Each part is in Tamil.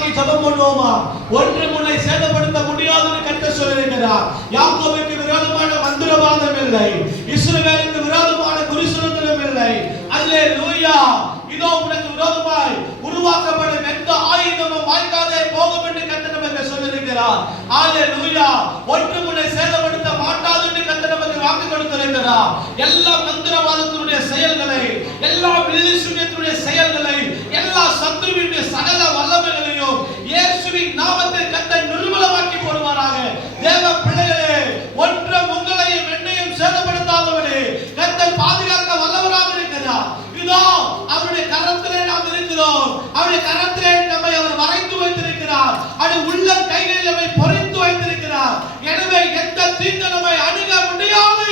விரோதமாகி ஜெபம் பண்ணுவோமா? ஒன்று முன்னை சேதப்படுத்த முடியாதுன்னு கட்ட சொல்லியிருக்கிறார். யாக்கோபுக்கு விரோதமான மந்திரவாதம் இல்லை. இஸ்ரவேலுக்கு விரோதமான குறிசுரத்திலும் இல்லை. அல்லே லூயா இதோ உனக்கு விரோதமாய் உருவாக்கப்படும் எந்த ஆயுதமும் வாய்க்காதே போகும் என்று கத்தனம் என்று சொல்லியிருக்கிறார். ஆலே லூயா ஒன்று முன்னை சேதப்படுத்த மாட்டாது என்று கத்தனம் என்று வாக்கு கொடுத்திருக்கிறார். எல்லா மந்திரவாதத்தினுடைய செயல்களை எல்லா வில்லிசுரியத்தினுடைய செயல்களை எல்லா சத்துருவினுடைய சகல வல்லமைகளையும் இயேசுவின் நாமத்தில் கர்த்தர் நிர்மலமாக்கி போடுவாராக தேவ பிள்ளைகளே ஒன்றும் உங்களையும் என்னையும் சேதப்படுத்தாதவரே கர்த்தர் பாதுகாக்க வல்லவராக இருக்கிறார் இதோ அவருடைய கரத்திலே நாம் இருக்கிறோம் அவருடைய கரத்திலே நம்மை அவர் வரைந்து வைத்திருக்கிறார். அது உள்ள கைகளில் நம்மை பொறித்து வைத்திருக்கிறார். எனவே எந்த தீங்கு நம்மை அணுக முடியாது.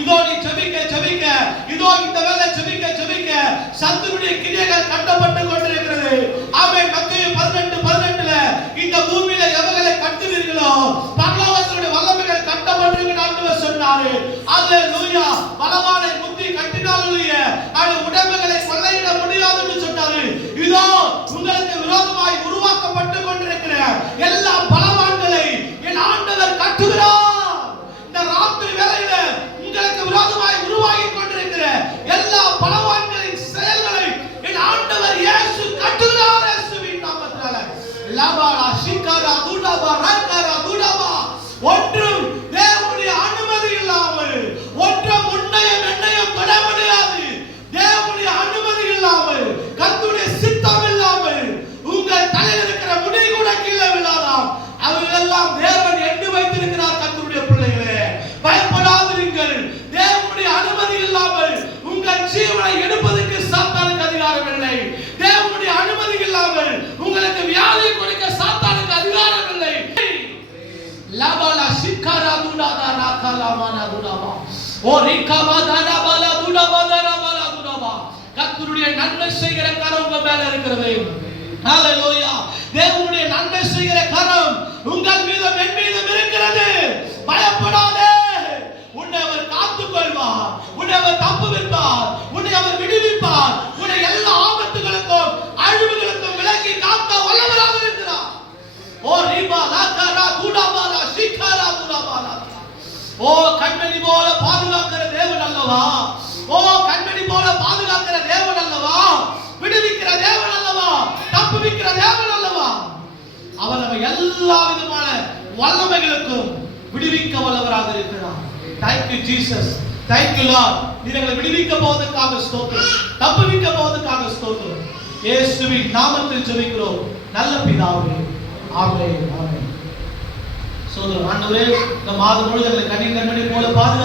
இதோ நீ ஜெபிக்க ஜெபிக்க இதோ இந்த வேலை ஜெபிக்க ஜெபிக்க சத்துருடைய கிரியைகள் கட்டப்பட்டு சிக்காரா தூடாபா ராக்காரா தூடாபா ஒன்றும் தேவனுடைய அனுமதி இல்லாமல் தொட முடியாது. தேவனுடைய அனுமதி இல்லாமல் சித்தம் இல்லாமல் உங்கள் தலையில் இருக்கிற முடி கூட கீழே விழாதாம். அவர்கள் எல்லாம் தேவன் எண்ணி வைத்திருக்கிறார் கத்துடைய பிள்ளைகளே. பயப்படாதிருங்கள். தேவனுடைய அனுமதி இல்லாமல் உங்கள் ஜீவனை எடு ராகலா மானா துடாபா ஓ ரிகபா தானா பல துடாபா தானா பல துடாபா கர்த்தருடைய நன்மை செய்கிற கரம் உங்க மேல இருக்கிறது. ஹalleluya தேவனுடைய நன்மை செய்கிற கரம் உங்கள் மீதும் என் மீதும் இருக்கிறது. ஓ கண்மணி போல பாதுகாக்கிற தேவன் அல்லவா? ஓ கண்மணி போல பாதுகாக்கிற தேவன் அல்லவா? விடுவிக்கிற தேவன் அல்லவா? தப்புவிக்கிற தேவன் அல்லவா? அவர் நம்ம எல்லா விதமான வல்லமைகளுக்கும் விடுவிக்க வல்லவராக இருக்கிறார். Thank you Jesus thank you lord நீங்களை விடுவிக்க போவதற்காக ஸ்தோத்திரம். தப்புவிக்க போவதற்காக ஸ்தோத்திரம். இயேசுவின் நாமத்தில் ஜெபிக்கிறோம். நல்ல பிதாவே. ஆமென். ஆமென். சோதரம் ஆண்டவரே இந்த மாதம் முழுவதும் எங்களை கண்ணீர் கண்மணி போல பாதுகா